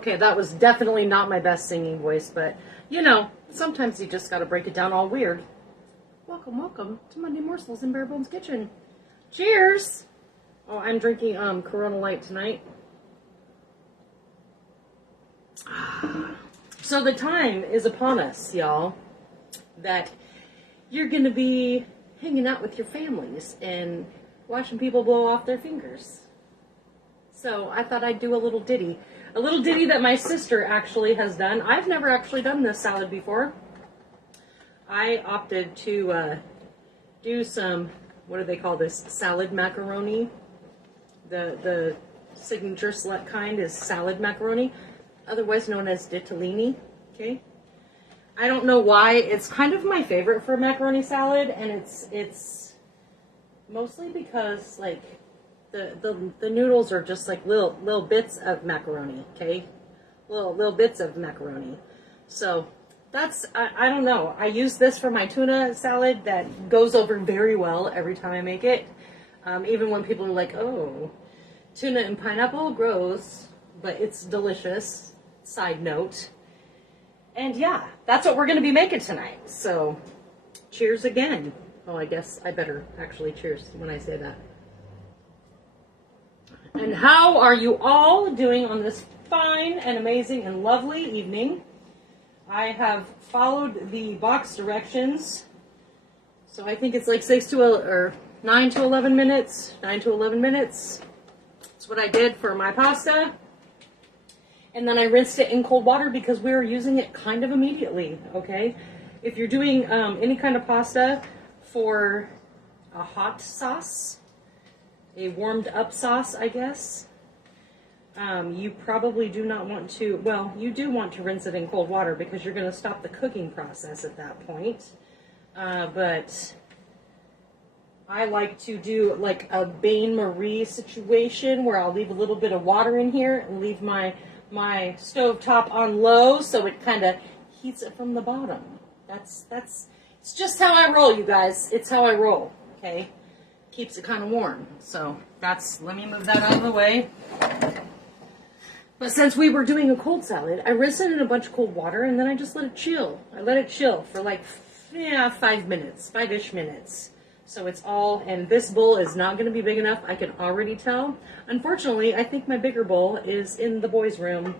Okay, that was definitely not my best singing voice, but, you know, sometimes you just gotta break it down all weird. Welcome, welcome to Monday Morsels in Bare Bones Kitchen. Cheers! Oh, I'm drinking Corona Light tonight. So the time is upon us, y'all, that you're gonna be hanging out with your families and watching people blow off their fingers. So I thought I'd do a little ditty. A little ditty that my sister actually has done. I've never actually done this salad before. I opted to do some, what do they call this? Salad macaroni. The signature select kind is salad macaroni, otherwise known as ditalini. Okay. I don't know why. It's kind of my favorite for macaroni salad, and it's mostly because like the noodles are just like little bits of macaroni, okay? Little bits of macaroni. So that's, I don't know. I use this for my tuna salad that goes over very well every time I make it. Even when people are like, oh, tuna and pineapple, gross, but it's delicious. Side note. And yeah, that's what we're going to be making tonight. So cheers again. Oh, I guess I better actually cheers when I say that. And how are you all doing on this fine and amazing and lovely evening? I have followed the box directions. So I think it's like 9 to 11 minutes. 9 to 11 minutes. That's what I did for my pasta. And then I rinsed it in cold water because we were using it kind of immediately, okay? If you're doing any kind of pasta for a hot sauce, a warmed up sauce, I guess, you probably do not want to, well, you do want to rinse it in cold water because you're going to stop the cooking process at that point. But I like to do like a bain-marie situation where I'll leave a little bit of water in here and leave my stove top on low so it kind of heats it from the bottom. It's just how I roll, you guys. It's how I roll, okay? Keeps it kind of warm. So let me move that out of the way. But since we were doing a cold salad, I rinsed it in a bunch of cold water and then I just let it chill. I let it chill for like, 5 minutes, 5-ish minutes. So it's all, and this bowl is not going to be big enough. I can already tell. Unfortunately, I think my bigger bowl is in the boys' room.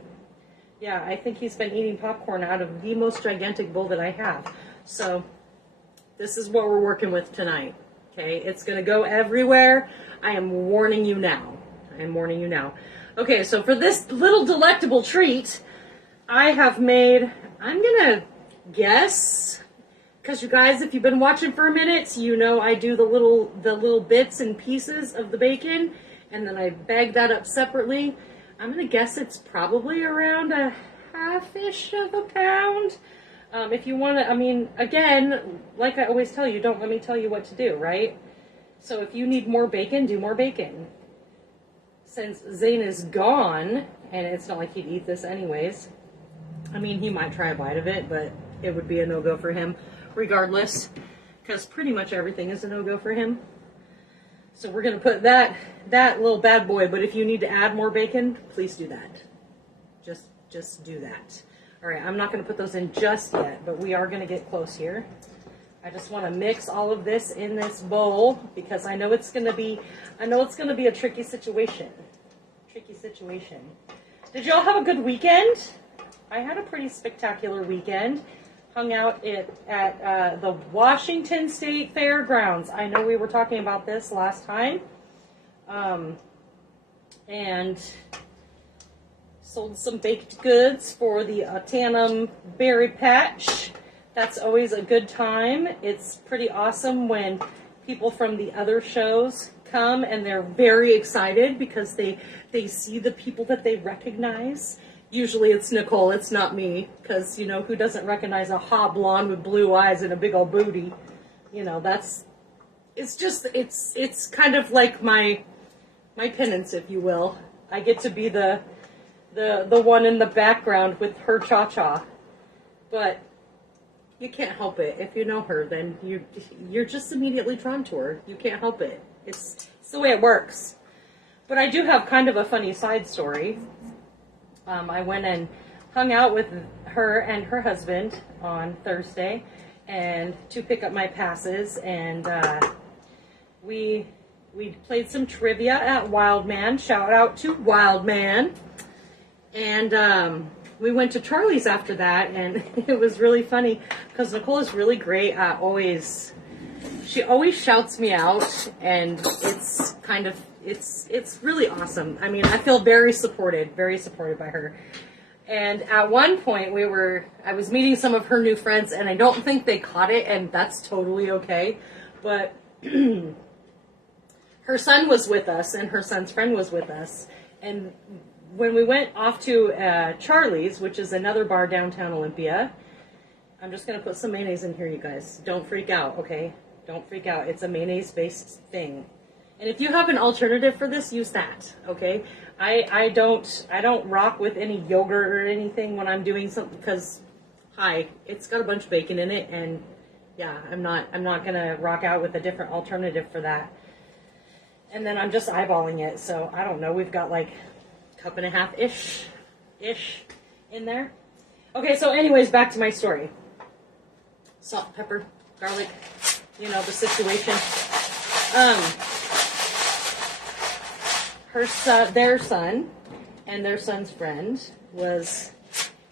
Yeah, I think he's been eating popcorn out of the most gigantic bowl that I have. So this is what we're working with tonight. Okay, it's going to go everywhere. I am warning you now. I am warning you now. Okay, so for this little delectable treat, I have made, I'm going to guess, because you guys, if you've been watching for a minute, you know I do the little bits and pieces of the bacon, and then I bag that up separately. I'm going to guess it's probably around a half-ish of a pound. If you want to, I mean, again, like I always tell you, don't let me tell you what to do, right? So if you need more bacon, do more bacon. Since Zane is gone, and it's not like he'd eat this anyways, I mean, he might try a bite of it, but it would be a no-go for him regardless, because pretty much everything is a no-go for him. So we're going to put that little bad boy, but if you need to add more bacon, please do that. Just do that. All right, I'm not going to put those in just yet, but we are going to get close here. I just want to mix all of this in this bowl because I know it's going to be a tricky situation. Did y'all have a good weekend? I had a pretty spectacular weekend. Hung out at the Washington State Fairgrounds. I know we were talking about this last time. And sold some baked goods for the Autumn Berry Patch. That's always a good time. It's pretty awesome when people from the other shows come and they're very excited because they see the people that they recognize. Usually it's Nicole, it's not me, because, you know, who doesn't recognize a hot blonde with blue eyes and a big old booty? You know, it's kind of like my penance, if you will. I get to be the one in the background with her cha-cha. But you can't help it. If you know her, then you're just immediately drawn to her. You can't help it. It's the way it works. But I do have kind of a funny side story. I went and hung out with her and her husband on Thursday and to pick up my passes, and we played some trivia at Wildman. Shout out to Wildman. And we went to Charlie's after that, and it was really funny because Nicole is really great at she always shouts me out, and it's really awesome. I mean, I feel very supported by her. And at one point I was meeting some of her new friends, and I don't think they caught it, and that's totally okay. But her son was with us, and her son's friend was with us. And when we went off to Charlie's, which is another bar downtown Olympia, I'm just going to put some mayonnaise in here, you guys. Don't freak out, okay? Don't freak out. It's a mayonnaise-based thing. And if you have an alternative for this, use that, okay? I don't rock with any yogurt or anything when I'm doing something, because, it's got a bunch of bacon in it, and yeah, I'm not going to rock out with a different alternative for that. And then I'm just eyeballing it, so I don't know. We've got like a cup and a half-ish in there. Okay, so anyways, back to my story. Salt, pepper, garlic, you know, the situation. Their son and their son's friend was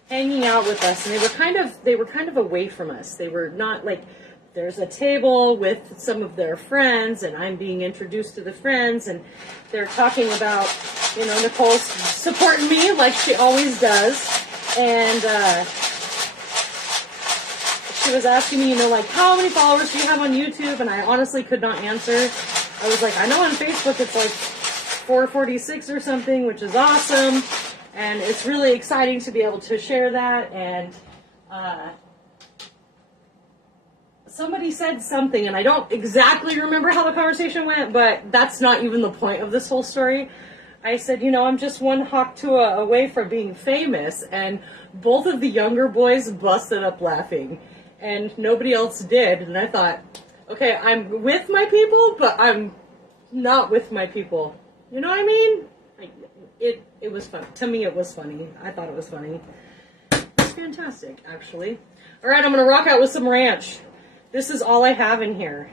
hanging out with us, and they were kind of away from us. They were not like, there's a table with some of their friends, and I'm being introduced to the friends, and they're talking about, you know, Nicole's supporting me like she always does, and she was asking me, you know, like, how many followers do you have on YouTube? And I honestly could not answer. I was like, I know on Facebook it's like 446 or something, which is awesome, and it's really exciting to be able to share that. And somebody said something, and I don't exactly remember how the conversation went, but that's not even the point of this whole story. I said, you know, I'm just one hawk tuah away from being famous, and both of the younger boys busted up laughing, and nobody else did. And I thought, okay, I'm with my people, but I'm not with my people. You know what I mean? It was fun. To me, it was funny. I thought it was funny. It's fantastic, actually. All right, I'm going to rock out with some ranch. This is all I have in here.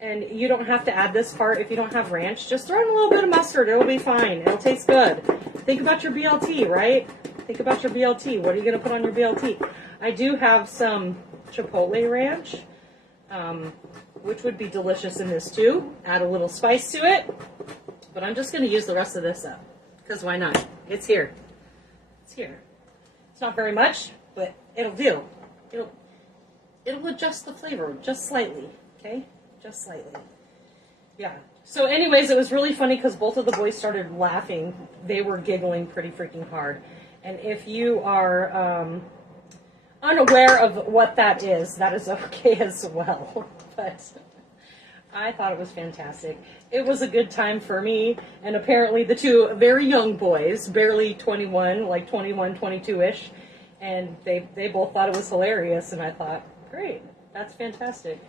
And you don't have to add this part if you don't have ranch. Just throw in a little bit of mustard. It'll be fine. It'll taste good. Think about your BLT, right? Think about your BLT. What are you going to put on your BLT? I do have some Chipotle ranch, which would be delicious in this too. Add a little spice to it. But I'm just going to use the rest of this up, because why not? It's here. It's here. It's not very much, but it'll do. It'll adjust the flavor just slightly, okay? Just slightly. Yeah. So anyways, it was really funny because both of the boys started laughing. They were giggling pretty freaking hard. And if you are unaware of what that is okay as well. But I thought it was fantastic. It was a good time for me, and apparently the two very young boys, barely 21, like 21, 22-ish, and they both thought it was hilarious, and I thought, great, that's fantastic.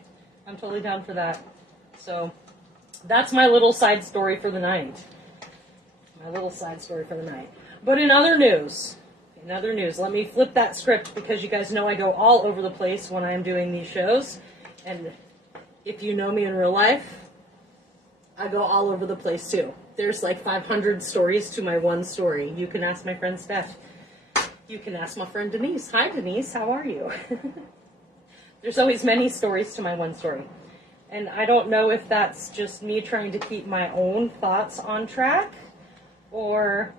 I'm totally down for that. So that's my little side story for the night. But in other news, let me flip that script, because you guys know I go all over the place when I'm doing these shows, and if you know me in real life, I go all over the place too. There's like 500 stories to my one story. You can ask my friend Steph. You can ask my friend Denise. Hi, Denise. How are you? There's always many stories to my one story. And I don't know if that's just me trying to keep my own thoughts on track, or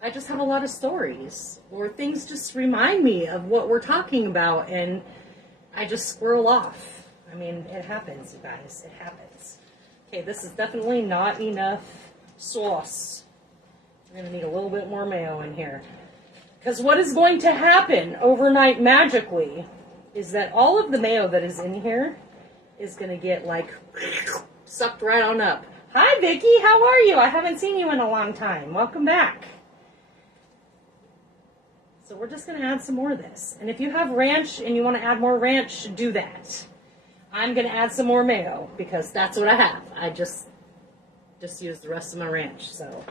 I just have a lot of stories, or things just remind me of what we're talking about, and I just squirrel off. I mean, it happens, you guys. It happens. Okay, this is definitely not enough sauce. I'm going to need a little bit more mayo in here. Because what is going to happen overnight magically is that all of the mayo that is in here is going to get, like, sucked right on up. Hi, Vicki. How are you? I haven't seen you in a long time. Welcome back. So we're just going to add some more of this. And if you have ranch and you want to add more ranch, do that. I'm going to add some more mayo because that's what I have. I just used the rest of my ranch. So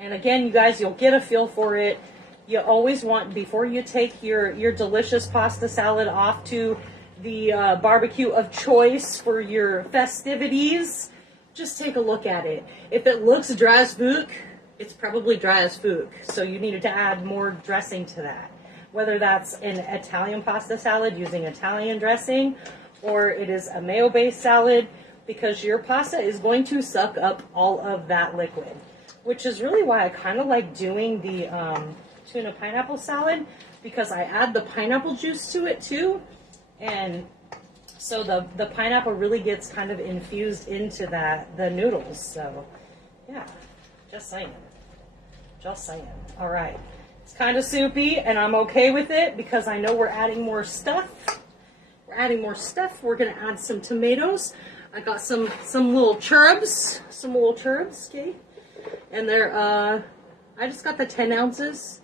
And again, you guys, you'll get a feel for it. You always want, before you take your delicious pasta salad off to the barbecue of choice for your festivities, just take a look at it. If it looks dry as fuck, it's probably dry as fuck. So you needed to add more dressing to that. Whether that's an Italian pasta salad using Italian dressing, or it is a mayo-based salad, because your pasta is going to suck up all of that liquid. Which is really why I kind of like doing the tuna pineapple salad, because I add the pineapple juice to it too. And so the pineapple really gets kind of infused into the noodles. So yeah, just saying. Just saying. All right. It's kind of soupy, and I'm okay with it because I know we're adding more stuff. We're adding more stuff. We're going to add some tomatoes. I got some little cherubs. Some little cherubs, okay? And they're, I just got the 10 ounces.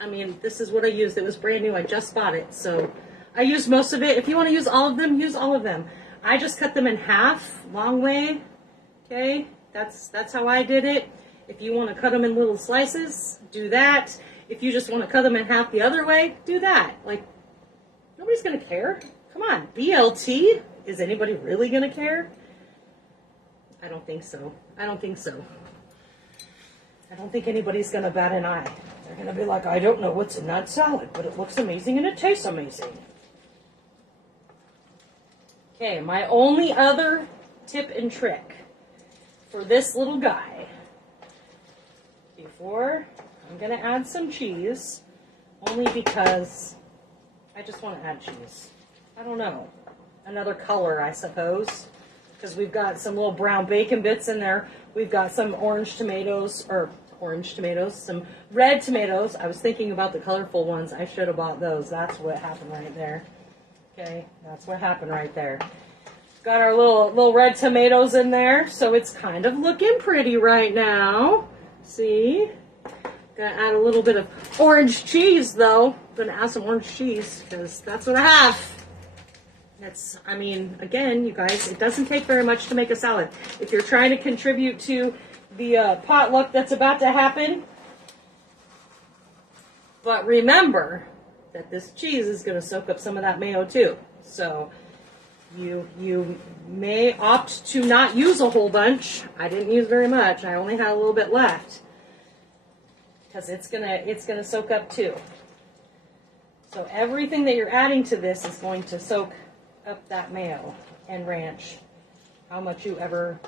I mean, this is what I used. It was brand new. I just bought it. So I used most of it. If you want to use all of them, use all of them. I just cut them in half, long way. Okay? That's how I did it. If you want to cut them in little slices, do that. If you just want to cut them in half the other way, do that. Like, nobody's going to care. Come on, BLT? Is anybody really going to care? I don't think so. I don't think so. I don't think anybody's going to bat an eye. They're going to be like, I don't know what's in that salad, but it looks amazing and it tastes amazing. Okay, my only other tip and trick for this little guy. Before, I'm going to add some cheese, only because I just want to add cheese. I don't know. Another color, I suppose, because we've got some little brown bacon bits in there. We've got some some red tomatoes. I was thinking about the colorful ones. I should have bought those. That's what happened right there. Okay, that's what happened right there. Got our little red tomatoes in there, so it's kind of looking pretty right now. See? Gonna add a little bit of orange cheese, though. Gonna add some orange cheese, because that's what I have. I mean, again, you guys, it doesn't take very much to make a salad. If you're trying to contribute to the potluck that's about to happen, but remember that this cheese is going to soak up some of that mayo too. So you may opt to not use a whole bunch. I didn't use very much. I only had a little bit left because it's gonna soak up too. So everything that you're adding to this is going to soak up that mayo and ranch, how much you ever,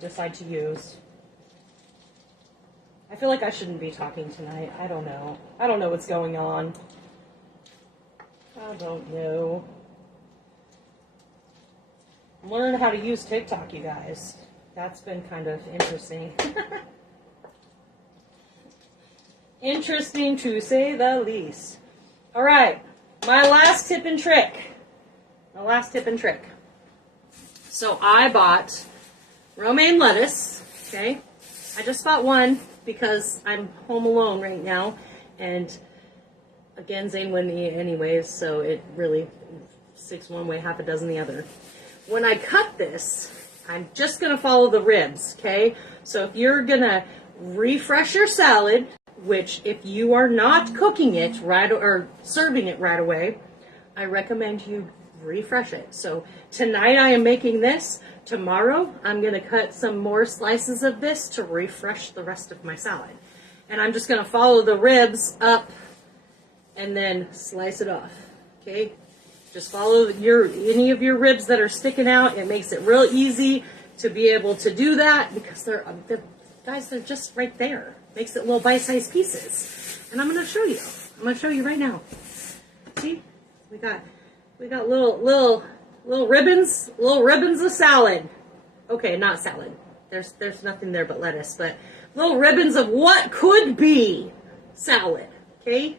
decide to use. I feel like I shouldn't be talking tonight. I don't know. I don't know what's going on. I don't know. I'm learning how to use TikTok, you guys. That's been kind of interesting. Interesting to say the least. All right, my last tip and trick. So I bought romaine lettuce, okay? I just bought one because I'm home alone right now. And again, Zane wouldn't eat anyways, so it really 6 one way, half a dozen the other. When I cut this, I'm just going to follow the ribs, okay? So if you're going to refresh your salad, which if you are not cooking it right or serving it right away, I recommend you refresh it. So tonight I am making this. Tomorrow I'm going to cut some more slices of this to refresh the rest of my salad. And I'm just going to follow the ribs up and then slice it off, okay? Just follow any of your ribs that are sticking out. It makes it real easy to be able to do that because they're just right there. Makes it little bite-sized pieces. And I'm going to show you. I'm going to show you right now. See? We got little ribbons of salad. Okay, not salad. There's nothing there but lettuce, but little ribbons of what could be salad. Okay?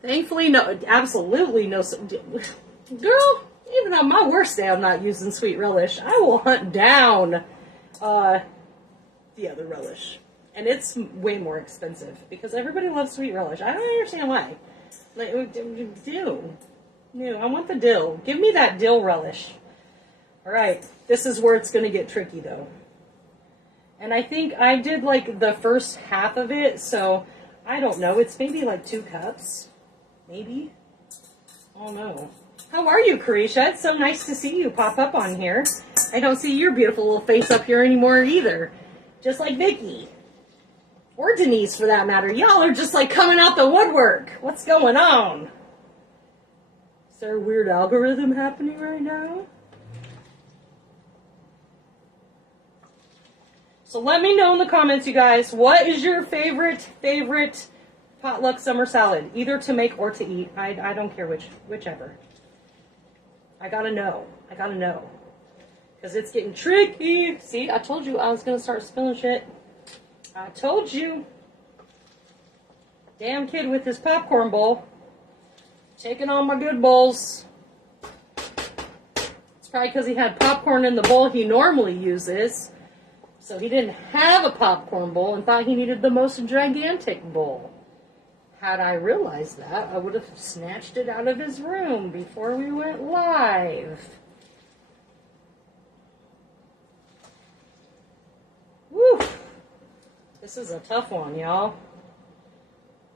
Thankfully, no, absolutely no. Girl, even on my worst day, I'm not using sweet relish. I will hunt down the other relish. And it's way more expensive because everybody loves sweet relish. I don't understand why. Like, dill. No, I want the dill. Give me that dill relish. All right, this is where it's going to get tricky, though. And I think I did like the first half of it, so I don't know. It's maybe like 2 cups. Maybe. Oh no. How are you, Carisha? It's so nice to see you pop up on here. I don't see your beautiful little face up here anymore either. Just like Vicky. Or Denise, for that matter. Y'all are just like coming out the woodwork. What's going on? Is there a weird algorithm happening right now? So let me know in the comments, you guys, what is your favorite potluck summer salad? Either to make or to eat. I don't care whichever. I gotta know. I gotta know. Because it's getting tricky. See, I told you I was gonna start spilling shit. I told you. Damn kid with his popcorn bowl. Taking all my good bowls. It's probably because he had popcorn in the bowl he normally uses. So he didn't have a popcorn bowl and thought he needed the most gigantic bowl. Had I realized that, I would have snatched it out of his room before we went live. Woo! This is a tough one, y'all.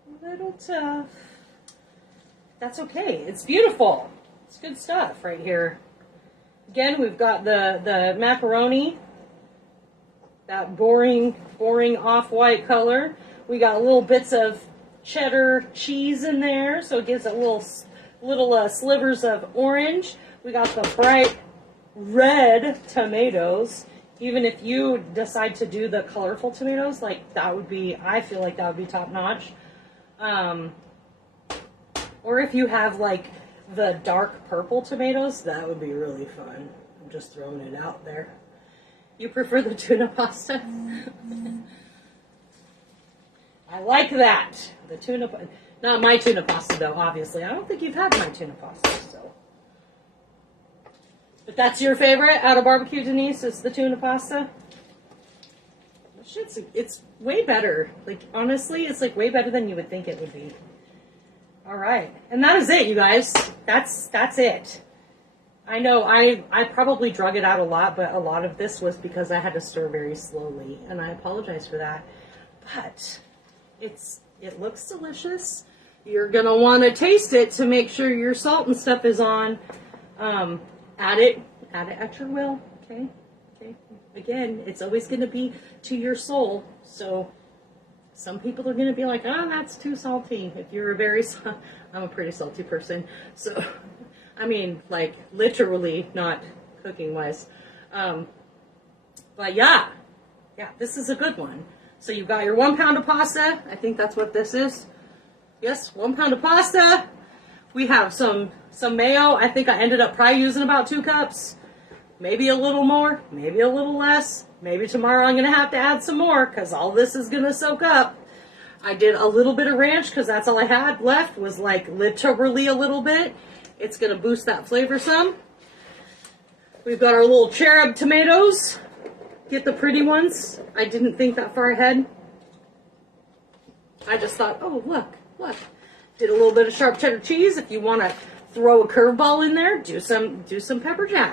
A little tough. That's okay. It's beautiful. It's good stuff right here. Again, we've got the macaroni. That boring off-white color. We got little bits of cheddar cheese in there, so it gives it little slivers of orange. We got the bright red tomatoes. Even if you decide to do the colorful tomatoes, like that would be, I feel like that would be top notch. Or if you have like the dark purple tomatoes, that would be really fun. I'm just throwing it out there. You prefer the tuna pasta? I like that. The tuna, not my tuna pasta though, obviously. I don't think you've had my tuna pasta, so. But that's your favorite out of barbecue, Denise, is the tuna pasta? It's way better. Like, honestly, it's like way better than you would think it would be. All right. And that is it, you guys. That's it. I know I probably drug it out a lot, but a lot of this was because I had to stir very slowly, and I apologize for that. But it looks delicious. You're gonna want to taste it to make sure your salt and stuff is on. Add it at your will. Okay. Again, it's always gonna be to your soul. So some people are gonna be like, "Oh, that's too salty." If you're I'm a pretty salty person, so. I mean, like, literally, not cooking-wise. But yeah, this is a good one. So you've got your 1 pound of pasta. I think that's what this is. Yes, 1 pound of pasta. We have some mayo. I think I ended up probably using about 2 cups. Maybe a little more, maybe a little less. Maybe tomorrow I'm going to have to add some more because all this is going to soak up. I did a little bit of ranch because that's all I had left was, like, literally a little bit. It's going to boost that flavor some. We've got our little cherub tomatoes. Get the pretty ones. I didn't think that far ahead. I just thought, oh, look. Did a little bit of sharp cheddar cheese. If you want to throw a curveball in there, do some pepper jack.